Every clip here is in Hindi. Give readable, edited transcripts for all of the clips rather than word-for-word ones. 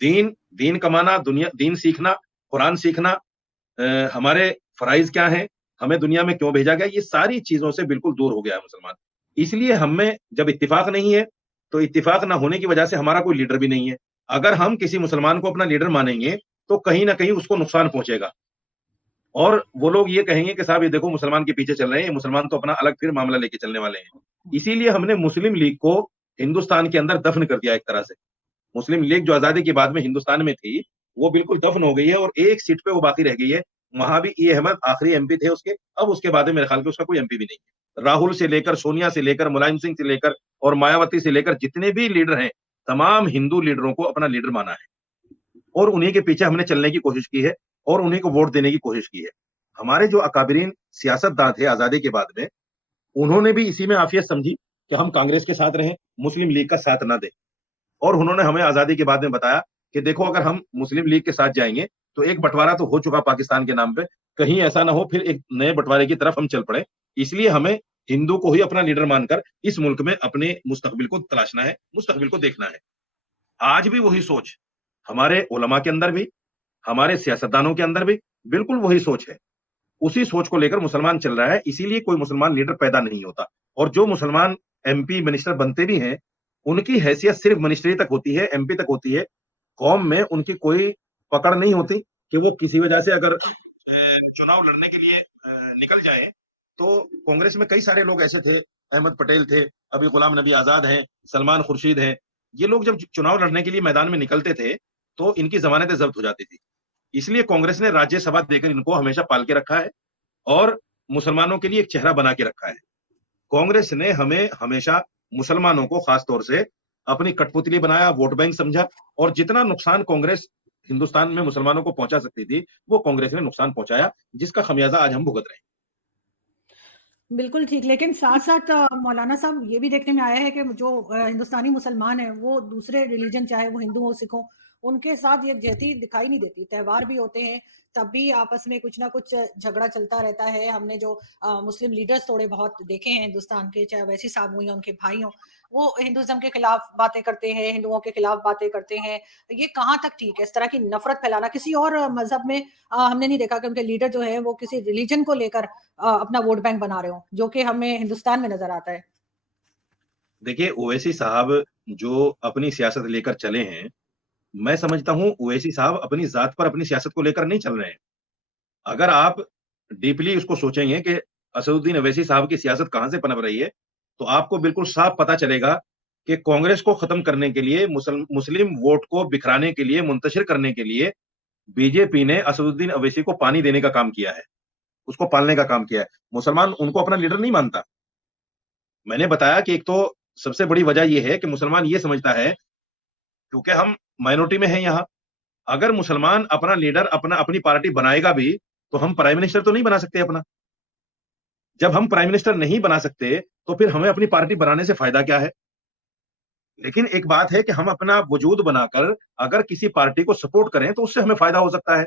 दीन दीन कमाना, दुनिया दीन सीखना, कुरान सीखना, हमारे फराइज क्या हैं, हमें दुनिया में क्यों भेजा गया, ये सारी चीजों से बिल्कुल दूर हो गया है मुसलमान। इसलिए हम में जब इत्तिफाक नहीं है, तो इत्तिफाक ना होने की वजह से हमारा कोई लीडर भी नहीं है। अगर हम किसी मुसलमान को अपना लीडर मानेंगे, तो कहीं ना कहीं उसको नुकसान पहुंचेगा, और वो लोग ये कहेंगे कि साहब ये देखो मुसलमान के पीछे चल रहे हैं, ये मुसलमान तो अपना अलग फिर मामला लेके चलने वाले हैं। इसीलिए हमने मुस्लिम लीग को हिंदुस्तान के अंदर दफन कर दिया एक तरह से। मुस्लिम लीग जो आजादी के बाद में हिंदुस्तान में थी, वो बिल्कुल दफन हो गई है, और एक सीट पे वो बाकी रह गई है। वहां भी ई अहमद आखिरी एमपी थे उसके, अब उसके बाद में मेरे ख्याल से उसका कोई एमपी भी नहीं है। राहुल से लेकर, सोनिया से लेकर, मुलायम सिंह से लेकर और मायावती से लेकर जितने भी लीडर हैं, तमाम हिंदू लीडरों को अपना लीडर माना है, और उन्हीं के पीछे हमने चलने की कोशिश की है, और उन्हीं को वोट देने की कोशिश की है। हमारे जो अकाबरीन सियासतदान थे आजादी के बाद में, उन्होंने भी इसी में आफियत समझी कि हम कांग्रेस के साथ रहें, मुस्लिम लीग का साथ ना दें। और उन्होंने हमें आजादी के बाद में बताया कि देखो अगर हम मुस्लिम लीग के साथ जाएंगे, तो एक बंटवारा तो हो चुका पाकिस्तान के नाम पे, कहीं ऐसा ना हो फिर एक नए बंटवारे की तरफ हम चल पड़े। इसलिए हमें हिंदू को ही अपना लीडर मानकर इस मुल्क में अपने मुस्तकबिल को तलाशना है, मुस्तकबिल को देखना है। आज भी वही सोच हमारे उलमा के अंदर भी, हमारे सियासतदानों के अंदर भी बिल्कुल वही सोच है। उसी सोच को लेकर मुसलमान चल रहा है, इसीलिए कोई मुसलमान लीडर पैदा नहीं होता। और जो मुसलमान एमपी मिनिस्टर बनते भी हैं, उनकी हैसियत सिर्फ मिनिस्ट्री तक होती है, एमपी तक होती है। कौम में उनकी कोई पकड़ नहीं होती कि वो किसी वजह से अगर चुनाव लड़ने के लिए निकल जाएं। तो कांग्रेस में कई सारे लोग ऐसे थे, अहमद पटेल थे, अभी गुलाम नबी आजाद हैं, सलमान खुर्शीद हैं। ये लोग जब चुनाव लड़ने के लिए मैदान में निकलते थे, तो इनकी जमानतें जब्त हो जाती थी। इसलिए कांग्रेस ने राज्यसभा देकर इनको हमेशा पाल के रखा है, और मुसलमानों के लिए एक चेहरा बना के रखा है। कांग्रेस ने हमें हमेशा मुसलमानों को खास तौर से अपनी कठपुतली बनाया, वोट बैंक समझा, और जितना नुकसान कांग्रेस हिंदुस्तान में मुसलमानों को पहुंचा सकती थी, वो कांग्रेस ने नुकसान पहुंचाया, जिसका खमियाजा आज हम भुगत रहे हैं। बिल्कुल ठीक, लेकिन साथ साथ मौलाना साहब ये भी देखने में आया है कि जो हिंदुस्तानी मुसलमान है वो दूसरे रिलीजन, चाहे वो हिंदू हो सिख हो, उनके साथ ये यकजहती दिखाई नहीं देती। त्योहार भी होते हैं तब भी आपस में कुछ ना कुछ झगड़ा चलता रहता है। हमने जो मुस्लिम लीडर्स थोड़े बहुत देखे हैं हिंदुस्तान के, चाहे वैसी साहब हो या उनके भाई हो, वो हिंदुज्म के खिलाफ बातें करते हैं, हिंदुओं के खिलाफ बातें करते हैं। ये कहाँ तक ठीक है? इस तरह की नफरत फैलाना, किसी और मजहब में हमने नहीं देखा कि उनके लीडर जो है वो किसी रिलीजन को लेकर अपना वोट बैंक बना रहे हो, जो कि हमें हिंदुस्तान में नजर आता है। देखिए, ओवैसी साहब जो अपनी सियासत लेकर चले हैं, मैं समझता हूं ओवैसी साहब अपनी जात पर अपनी सियासत को लेकर नहीं चल रहे हैं। अगर आप डीपली उसको सोचेंगे कि असदुद्दीन ओवैसी साहब की सियासत कहां से पनप रही है, तो आपको बिल्कुल साफ पता चलेगा कि कांग्रेस को खत्म करने के लिए, मुस्लिम वोट को बिखराने के लिए, मुंतशिर करने के लिए बीजेपी ने असदुद्दीन ओवैसी को पानी देने का काम किया है, उसको पालने का काम किया है। मुसलमान उनको अपना लीडर नहीं मानता। मैंने बताया कि एक तो सबसे बड़ी वजह यह है कि मुसलमान ये समझता है, क्योंकि हम माइनॉरिटी में हैं यहाँ, अगर मुसलमान अपना लीडर अपनी पार्टी बनाएगा भी, तो हम प्राइम मिनिस्टर तो नहीं बना सकते अपना। जब हम प्राइम मिनिस्टर नहीं बना सकते, तो फिर हमें अपनी पार्टी बनाने से फायदा क्या है? लेकिन एक बात है कि हम अपना वजूद बनाकर अगर किसी पार्टी को सपोर्ट करें, तो उससे हमें फायदा हो सकता है।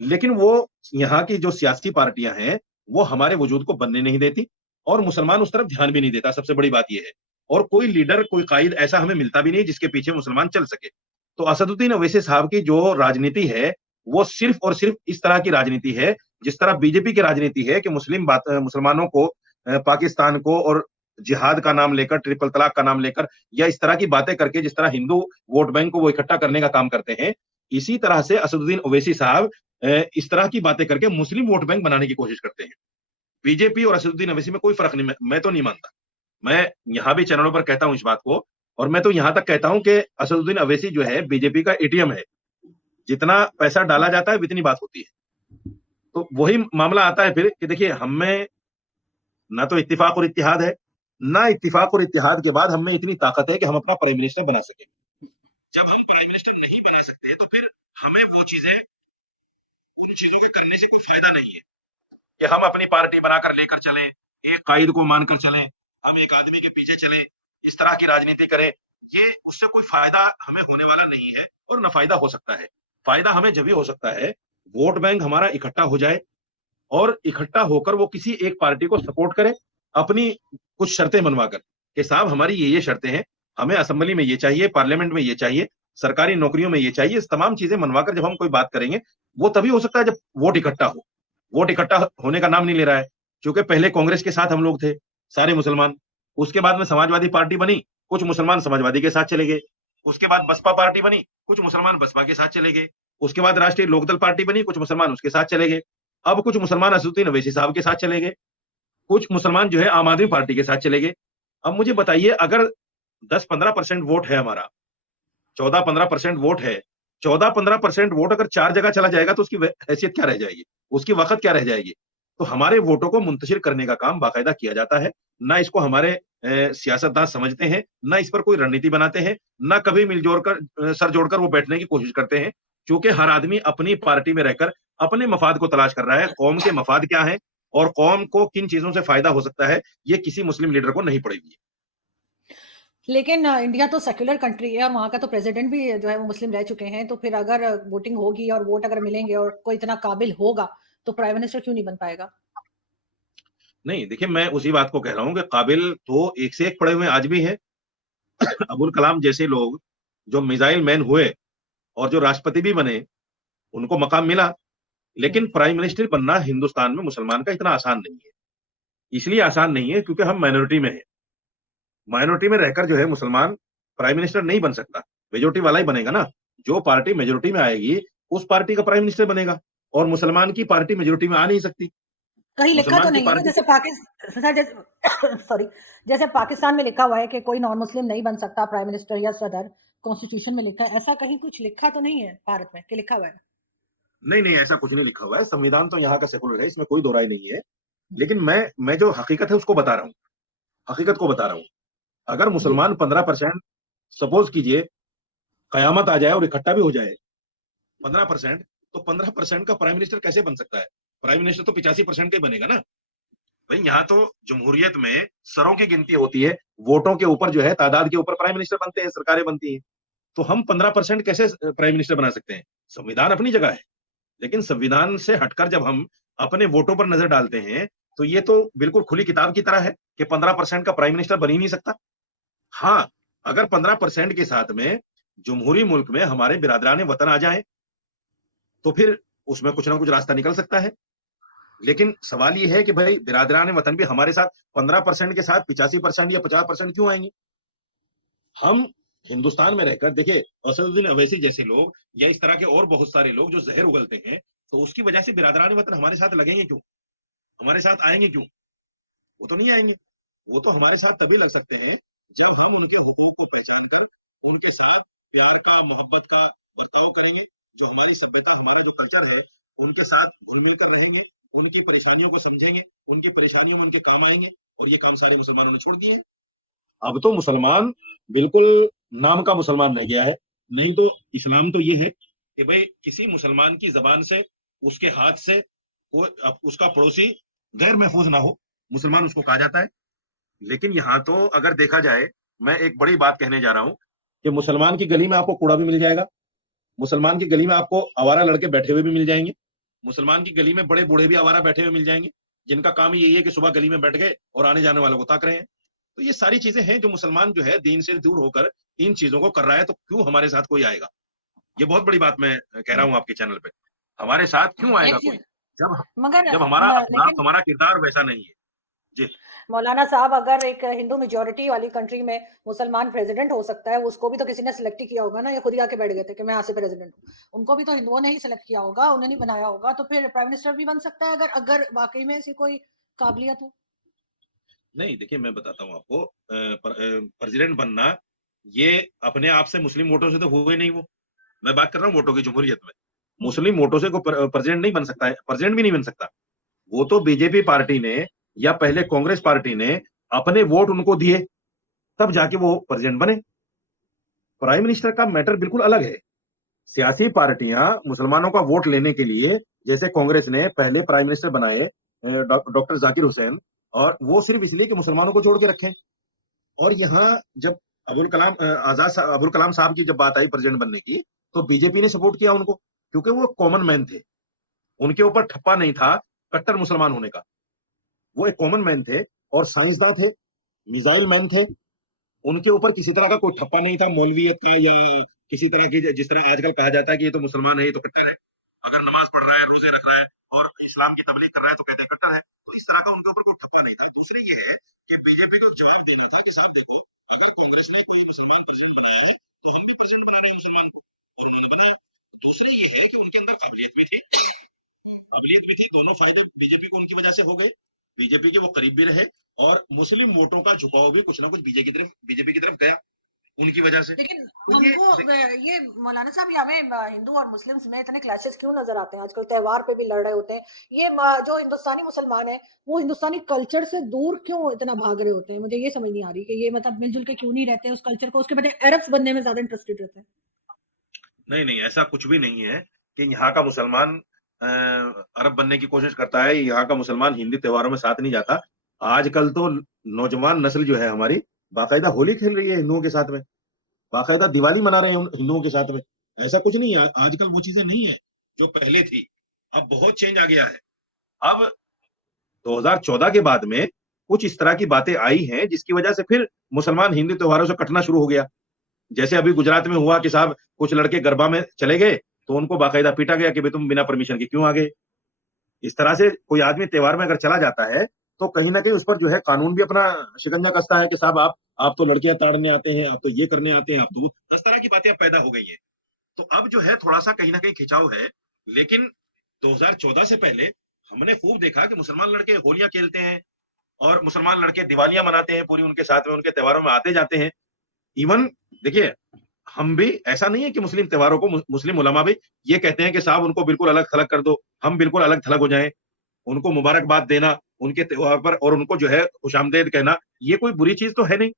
लेकिन वो यहाँ की जो सियासी पार्टियां हैं, वो हमारे वजूद को बनने नहीं देती, और मुसलमान उस तरफ ध्यान भी नहीं देता। सबसे बड़ी बात यह है। और कोई लीडर, कोई कायद ऐसा हमें मिलता भी नहीं जिसके पीछे मुसलमान चल सके। तो असदुद्दीन ओवैसी साहब की जो राजनीति है, वो सिर्फ और सिर्फ इस तरह की राजनीति है, जिस तरह बीजेपी की राजनीति है कि मुसलमानों को, पाकिस्तान को और जिहाद का नाम लेकर, ट्रिपल तलाक का नाम लेकर, या इस तरह की बातें करके जिस तरह हिंदू वोट बैंक को वो इकट्ठा करने का काम करते हैं, इसी तरह से असदुद्दीन ओवैसी साहब इस तरह की बातें करके मुस्लिम वोट बैंक बनाने की कोशिश करते हैं। बीजेपी और असदुद्दीन ओवैसी में कोई फर्क नहीं, मैं तो नहीं मानता। मैं यहां भी चैनलों पर कहता हूं इस बात को, और मैं तो यहां तक कहता हूं कि असदुद्दीन ओवैसी जो है बीजेपी का एटीएम है। जितना पैसा डाला जाता है उतनी बात होती है। तो वही मामला आता है फिर कि देखिए, हम में ना तो इत्तिफाक और इत्तिहाद है, ना इत्तिफाक और इत्तिहाद के बाद हम में इतनी ताकत है कि हम अपना प्राइम मिनिस्टर बना सकें। जब हम प्राइम मिनिस्टर नहीं बना सकते, तो फिर हमें वो चीजें, उन चीजों के करने से कोई फायदा नहीं है कि हम अपनी पार्टी बनाकर लेकर चलें, एक कायद को मानकर चलें, हम एक आदमी के पीछे चलें, इस तरह की राजनीति करें। ये उससे कोई फायदा हमें होने वाला नहीं है, और न फायदा हो सकता है। फायदा हमें जब भी हो सकता है, वोट बैंक हमारा इकट्ठा हो जाए, और इकट्ठा होकर वो किसी एक पार्टी को सपोर्ट करे, अपनी कुछ शर्तें मनवाकर कि साहब हमारी ये शर्तें हैं, हमें असेंबली में ये चाहिए, पार्लियामेंट में ये चाहिए, सरकारी नौकरियों में ये चाहिए, इस तमाम चीजें मनवाकर जब हम कोई बात करेंगे, वो तभी हो सकता है जब वोट इकट्ठा हो। वोट इकट्ठा होने का नाम नहीं ले रहा है, क्योंकि पहले कांग्रेस के साथ हम लोग थे, सारे मुसलमान। उसके बाद में समाजवादी पार्टी बनी, कुछ मुसलमान समाजवादी के साथ चले गए। उसके बाद बसपा पार्टी बनी, कुछ मुसलमान बसपा के साथ चले गए। उसके बाद राष्ट्रीय लोकदल पार्टी बनी, कुछ मुसलमान उसके साथ चले गए। अब कुछ मुसलमान असदुद्दीन ओवैसी साहब के साथ चले गए, कुछ मुसलमान जो है आम आदमी पार्टी के साथ चले गए। अब मुझे बताइए, अगर 10-15% वोट है हमारा, 14-15% वोट है, 14-15% वोट अगर 4 जगह चला जाएगा तो उसकी हैसियत क्या रह जाएगी, उसकी वक़्त क्या रह जाएगी। तो हमारे वोटों को मुंतशिर करने का काम बाकायदा किया जाता है। ना इसको हमारे सियासतदान समझते हैं, ना इस पर कोई रणनीति बनाते हैं, ना कभी मिलजोल कर सर जोड़कर वो बैठने की कोशिश करते हैं। क्योंकि हर आदमी अपनी पार्टी में रहकर अपने मफाद को तलाश कर रहा है। कौम के मफाद क्या हैं और कौम को किन चीजों से फायदा हो सकता है, ये किसी मुस्लिम लीडर को नहीं पड़ेगी। लेकिन इंडिया तो सेक्युलर कंट्री है और वहाँ का तो प्रेसिडेंट भी जो है वो मुस्लिम रह चुके हैं, तो फिर अगर वोटिंग होगी और वोट अगर मिलेंगे और कोई इतना काबिल होगा, तो प्राइम मिनिस्टर क्यों नहीं बन पाएगा? नहीं, देखिए, मैं उसी बात को कह रहा हूँ कि काबिल तो एक से एक पड़े हुए आज भी हैं। अबुल कलाम जैसे लोग जो मिसाइल मैन हुए और जो राष्ट्रपति भी बने, उनको मकाम मिला। लेकिन प्राइम मिनिस्टर बनना हिंदुस्तान में मुसलमान का इतना आसान नहीं है। इसलिए आसान नहीं है क्योंकि हम माइनॉरिटी में हैं। माइनॉरिटी में रहकर जो है मुसलमान प्राइम मिनिस्टर नहीं बन सकता, मेजोरिटी वाला ही बनेगा ना। जो पार्टी मेजोरिटी में आएगी, उस पार्टी का प्राइम मिनिस्टर बनेगा, और मुसलमान की पार्टी मेजोरिटी में आ नहीं सकती। कहीं लिखा तो मुसलमान की नहीं है ना, पार्टी जैसे सॉरी, जैसे पाकिस्तान में लिखा हुआ है कि कोई नॉन मुस्लिम नहीं बन सकता प्राइम मिनिस्टर या सदर, कॉन्स्टिट्यूशन में लिखा है। ऐसा कहीं कुछ लिखा तो नहीं है भारत में कि लिखा हुआ है? नहीं, नहीं, ऐसा कुछ नहीं लिखा हुआ है। संविधान तो यहाँ का सेकुलर है, इसमें कोई दो राय नहीं है। लेकिन मैं जो हकीकत है उसको बता रहा हूँ, हकीकत को बता रहा हूँ। अगर जी। मुसलमान 15%, सपोज कीजिए कयामत आ जाए और इकट्ठा भी हो जाए 15%, तो 15% का प्राइम मिनिस्टर कैसे बन सकता है? प्राइम मिनिस्टर तो 85% का ही बनेगा ना। भाई, यहाँ तो जमहूरियत में सरों की गिनती होती है, वोटों के ऊपर जो है, तादाद के ऊपर प्राइम मिनिस्टर बनते हैं, सरकारें बनती हैं। तो हम 15% कैसे प्राइम मिनिस्टर बना सकते हैं? संविधान अपनी जगह है, लेकिन संविधान से हटकर जब हम अपने वोटों पर नजर डालते हैं, तो ये तो बिल्कुल खुली किताब की तरह है कि 15% का प्राइम मिनिस्टर बन ही नहीं सकता। हाँ, अगर 15% के साथ में जमहूरी मुल्क में हमारे बिरादरान वतन आ जाए, तो फिर उसमें कुछ ना कुछ रास्ता निकल सकता है। लेकिन सवाल ये है कि भाई, बिरादरान वतन भी हमारे साथ 15% के साथ 85% या 50% क्यों आएंगे? हम हिंदुस्तान में रहकर देखिए, असदुद्दीन अवैसी जैसे लोग या इस तरह के और बहुत सारे लोग जो जहर उगलते हैं, तो उसकी वजह से बिरादरान वतन हमारे साथ लगेंगे क्यों? हमारे साथ आएंगे क्यों? वो तो नहीं आएंगे। वो तो हमारे साथ तभी लग सकते हैं जब हम उनके हुकूक को पहचान कर उनके साथ प्यार का, मोहब्बत का बर्ताव करेंगे। जो हमारी सभ्यता, हमारा जो कल्चर है, उनके साथ घुल-मिल कर रहेंगे, उनकी परेशानियों को समझेंगे, उनकी परेशानियों में उनके काम आएंगे, और ये काम सारे मुसलमानों ने छोड़ दिए हैं। अब तो मुसलमान बिल्कुल नाम का मुसलमान रह गया है। नहीं तो इस्लाम तो ये है कि भाई, किसी मुसलमान की ज़बान से, उसके हाथ से कोई उसका पड़ोसी गैर महफूज ना हो, मुसलमान उसको कहा जाता है। लेकिन यहाँ तो अगर देखा जाए, मैं एक बड़ी बात कहने जा रहा हूँ कि मुसलमान की गली में आपको कूड़ा भी मिल जाएगा, मुसलमान की गली में आपको आवारा लड़के बैठे हुए भी मिल जाएंगे, मुसलमान की गली में बड़े बूढ़े भी आवारा बैठे हुए मिल जाएंगे, जिनका काम ही यही है कि सुबह गली में बैठ गए और आने जाने वालों को ताक रहे हैं। तो ये सारी चीजें हैं जो मुसलमान जो है दीन से दूर होकर इन चीजों को कर रहा है, तो क्यों हमारे साथ कोई आएगा? ये बहुत बड़ी बात मैं कह रहा हूँ आपके चैनल पे। हमारे साथ क्यों आएगा एक कोई? चीज जब मगर जब हमारा अखलाक, लेकिन हमारा किरदार वैसा नहीं है। जी। मौलाना साहब, अगर एक हिंदू मेजोरिटी वाली कंट्री में मुसलमान प्रेसिडेंट हो सकता है, उसको भी तो किसी ने सिलेक्ट ही किया होगा ना, या खुद ही आके बैठ गए थे कि मैं यहाँ से प्रेसिडेंट हूँ? उनको भी तो हिंदुओं ने ही सिलेक्ट किया होगा, उन्हें नहीं बनाया होगा। तो फिर प्राइम मिनिस्टर भी बन सकता है अगर अगर वाकई में ऐसी कोई काबिलियत हो। नहीं, देखिए, मैं बताता हूँ आपको, प्रेसिडेंट बनना ये अपने आप से मुस्लिम वोटों से तो हुए नहीं वो। मैं बात कर रहा हूँ वोटों की जमहूरियत में। मुस्लिम वोटों से कोई प्रेसिडेंट नहीं बन सकता है, प्रेसिडेंट भी नहीं बन सकता। वो तो बीजेपी पार्टी ने या पहले कांग्रेस पार्टी ने अपने वोट उनको दिए, तब जाके वो प्रेसिडेंट बने। प्राइम मिनिस्टर का मैटर बिल्कुल अलग है। सियासी पार्टियां मुसलमानों का वोट लेने के लिए, जैसे कांग्रेस ने पहले प्राइम मिनिस्टर बनाए डॉक्टर जाकिर हुसैन, और वो सिर्फ इसलिए कि मुसलमानों को जोड़ के रखें। और यहाँ जब अबुल कलाम साहब की जब बात आई प्रेसिडेंट बनने की, तो बीजेपी ने सपोर्ट किया उनको, क्योंकि वो कॉमन मैन थे। उनके ऊपर ठप्पा नहीं था कट्टर मुसलमान होने का। वो एक कॉमन मैन थे और साइंसदान थे, मिसाइल मैन थे। उनके ऊपर किसी तरह का कोई ठप्पा नहीं था, मौलवियत का या किसी तरह की, जिस तरह आजकल कहा जाता है कि ये तो मुसलमान है, ये तो कट्टर है, अगर नमाज पढ़ रहा है, रोजे रख रहा है और इस्लाम की तबलीग कर रहा है तो कहते हैं कट्टर है। तो इस तरह का उनके ऊपर कोई ठप्पा नहीं था। दूसरे ये है कि बीजेपी को एक जवाब देना था कि साहब देखो, अगर कांग्रेस ने कोई मुसलमान प्रेसिडेंट बनाया है तो हम भी प्रेसिडेंट बना रहे हैं मुसलमान को, और उन्होंने बनाया। दूसरे ये है कि उनके अंदर काबिलियत भी थी, दोनों फायदे बीजेपी को उनकी वजह से हो गए, बीजेपी के वो करीब भी रहे और मुस्लिम वोटों का झुकाव भी कुछ ना कुछ बीजेपी की तरफ गया उनकी वजह से। लेकिन तो हमको ये मौलाना साहब, हमें हिंदू और मुस्लिम्स में इतने क्लैशेस क्यों नजर आते हैं? आजकल त्योहार पे भी लड़ रहे होते हैं। ये जो हिंदुस्तानी मुसलमान है वो हिंदुस्तानी कल्चर से दूर क्यों इतना भाग रहे होते हैं? मुझे ये समझ नहीं आ रही कि ये मतलब मिलजुल के क्यों नहीं रहते उस कल्चर को, उसके बजाय अरब्स बनने में ज्यादा इंटरेस्टेड रहते हैं। नहीं नहीं, ऐसा कुछ भी नहीं है कि यहाँ का मुसलमान अरब बनने की कोशिश करता है, यहाँ का मुसलमान हिंदी त्योहारों में साथ नहीं जाता। आजकल तो नौजवान नस्ल जो है हमारी बाकायदा होली खेल रही है हिंदुओं के साथ में, बाकायदा दिवाली मना रहे हैं हिंदुओं के साथ में। ऐसा कुछ नहीं है, आजकल वो चीजें नहीं है जो पहले थी, अब बहुत चेंज आ गया है। अब 2014 के बाद में कुछ इस तरह की बातें आई हैं जिसकी वजह से फिर मुसलमान हिंदू त्योहारों से कटना शुरू हो गया। जैसे अभी गुजरात में हुआ कि साहब कुछ लड़के गरबा में चले गए तो उनको बाकायदा पीटा गया कि भाई तुम बिना परमिशन के क्यों आ गए। इस तरह से कोई आदमी त्योहार में अगर चला जाता है तो कहीं ना कहीं उस पर जो है कानून भी अपना शिकंजा कसता है कि साहब आप तो लड़कियां ताड़ने आते हैं, आप तो ये करने आते हैं, आप तो वो 10 तरह की बातें अब पैदा हो गई हैं। तो अब जो है थोड़ा सा कहीं ना कहीं खिंचाव है। लेकिन 2014 से पहले हमने खूब देखा कि मुसलमान लड़के होलियां खेलते हैं और मुसलमान लड़के दिवालियां मनाते हैं पूरी, उनके साथ में उनके त्योहारों में आते जाते हैं। इवन देखिए, हम भी, ऐसा नहीं है कि मुस्लिम त्योहारों को मुस्लिम उलमा भी ये कहते हैं कि साहब उनको बिल्कुल अलग थलग कर दो, हम बिल्कुल अलग थलग हो जाएं, उनको मुबारकबाद देना उनके त्योहार पर और उनको जो है खुशामदेद कहना, ये कोई बुरी चीज तो है नहीं।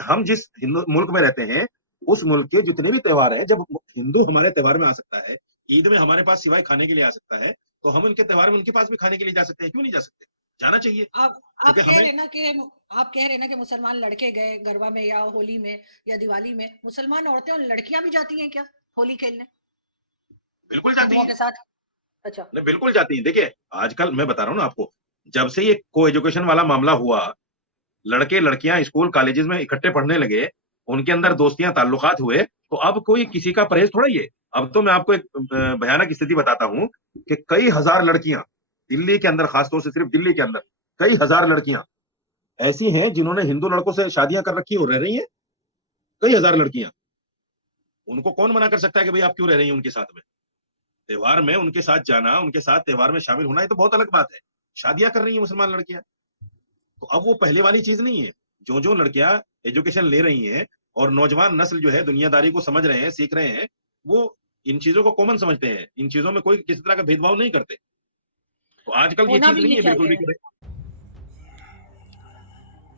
हम जिस हिंदू मुल्क में रहते हैं उस मुल्क के जितने भी त्योहार हैं, जब हिंदू हमारे त्योहार में आ सकता है, ईद में हमारे पास सिवाय खाने के लिए आ सकता है, तो हम उनके त्योहार में उनके पास भी खाने के लिए जा सकते हैं। क्यों नहीं जा सकते? जाना चाहिए। आप क्योंकि कह हमें रहे ना कि आप कह रहे ना कि मुसलमान लड़के गए गरबा में या होली में या दिवाली में, मुसलमान औरतें और लड़कियां भी जाती हैं क्या होली खेलने बिल्कुल जाती हिंदुओं हैं। के साथ? अच्छा। नहीं, बिल्कुल जाती हैं। देखिए, आजकल मैं बता रहा हूँ ना आपको, जब से ये को एजुकेशन वाला मामला हुआ, लड़के लड़कियां स्कूल कॉलेजेस में इकट्ठे पढ़ने लगे, उनके अंदर दोस्तियां ताल्लुकात हुए, तो अब कोई किसी का परहेज थोड़ा ही है। अब तो मैं आपको एक भयानक स्थिति बताता हूँ कि कई हजार लड़कियां दिल्ली के अंदर, खासतौर से सिर्फ दिल्ली के अंदर कई हजार लड़कियां ऐसी हैं जिन्होंने हिंदू लड़कों से शादियां कर रखी और रह रही हैं। कई हजार लड़कियां, उनको कौन मना कर सकता है कि भाई आप क्यों रह रही हैं उनके साथ में? त्योहार में उनके साथ जाना, उनके साथ त्योहार में शामिल होना, ये तो बहुत अलग बात है। शादियां कर रही हैं मुसलमान लड़कियां, तो अब वो पहले वाली चीज नहीं है। जो जो लड़कियां एजुकेशन ले रही हैं और नौजवान नस्ल जो है दुनियादारी को समझ रहे हैं, सीख रहे हैं, वो इन चीजों को कॉमन समझते हैं, इन चीजों में कोई किसी तरह का भेदभाव नहीं करते। तो आजकल ये होना चीज भी नहीं नहीं है बिल्कुल भी। चाहिए।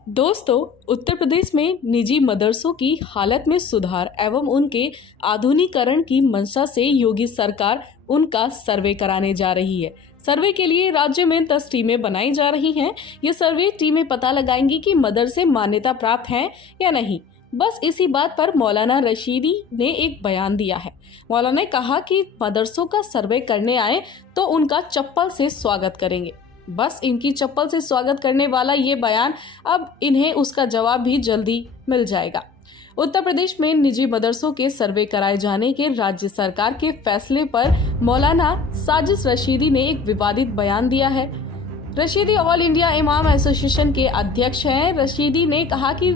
दोस्तों, उत्तर प्रदेश में निजी मदरसों की हालत में सुधार एवं उनके आधुनिकीकरण की मंशा से योगी सरकार उनका सर्वे कराने जा रही है। सर्वे के लिए राज्य में 10 टीमें बनाई जा रही हैं। ये सर्वे टीमें पता लगाएंगी कि मदरसे मान्यता प्राप्त हैं या नहीं। बस इसी बात पर मौलाना रशीदी ने एक बयान दिया है। मौलाना ने कहा कि मदरसों का सर्वे करने आए तो उनका चप्पल से स्वागत करेंगे। बस इनकी चप्पल से स्वागत करने वाला ये बयान, अब इन्हें उसका जवाब भी जल्दी मिल जाएगा। उत्तर प्रदेश में निजी मदरसों के सर्वे कराए जाने के राज्य सरकार के फैसले पर मौलाना साजिद रशीदी ने एक विवादित बयान दिया है। रशीदी ऑल इंडिया इमाम एसोसिएशन के अध्यक्ष हैं। रशीदी ने कहा कि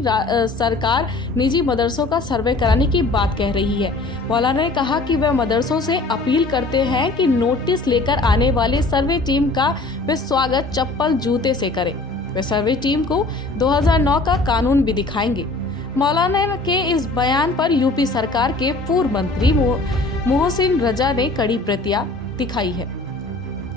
सरकार निजी मदरसों का सर्वे कराने की बात कह रही है। मौलाना ने कहा कि वह मदरसों से अपील करते हैं कि नोटिस लेकर आने वाले सर्वे टीम का वे स्वागत चप्पल जूते से करें। वे सर्वे टीम को 2009 का कानून भी दिखाएंगे। मौलाना के इस बयान पर यूपी सरकार के पूर्व मंत्री मोहसिन रजा ने कड़ी प्रतिक्रिया दिखाई है।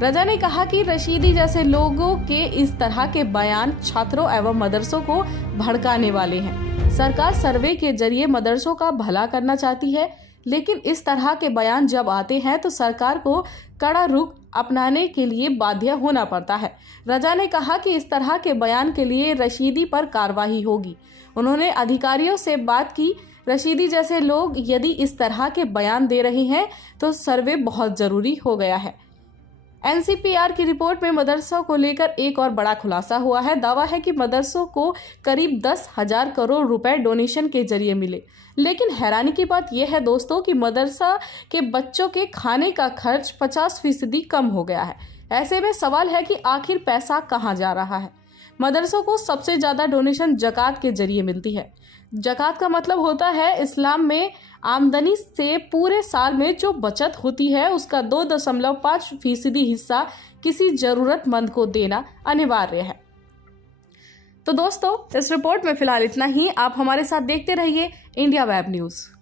रजा ने कहा कि रशीदी जैसे लोगों के इस तरह के बयान छात्रों एवं मदरसों को भड़काने वाले हैं। सरकार सर्वे के जरिए मदरसों का भला करना चाहती है, लेकिन इस तरह के बयान जब आते हैं तो सरकार को कड़ा रुख अपनाने के लिए बाध्य होना पड़ता है। रजा ने कहा कि इस तरह के बयान के लिए रशीदी पर कार्रवाई होगी। उन्होंने अधिकारियों से बात की। रशीदी जैसे लोग यदि इस तरह के बयान दे रहे हैं तो सर्वे बहुत जरूरी हो गया है। एनसीपीआर की रिपोर्ट में मदरसों को लेकर एक और बड़ा खुलासा हुआ है। दावा है कि मदरसों को करीब 10,000 करोड़ रुपए डोनेशन के जरिए मिले। लेकिन हैरानी की बात यह है दोस्तों कि मदरसा के बच्चों के खाने का खर्च 50% कम हो गया है। ऐसे में सवाल है कि आखिर पैसा कहाँ जा रहा है। मदरसों को सबसे ज्यादा डोनेशन जकात के जरिए मिलती है। जकात का मतलब होता है इस्लाम में आमदनी से पूरे साल में जो बचत होती है उसका 2.5% हिस्सा किसी जरूरतमंद को देना अनिवार्य है। तो दोस्तों, इस रिपोर्ट में फिलहाल इतना ही। आप हमारे साथ देखते रहिए इंडिया वेब न्यूज़।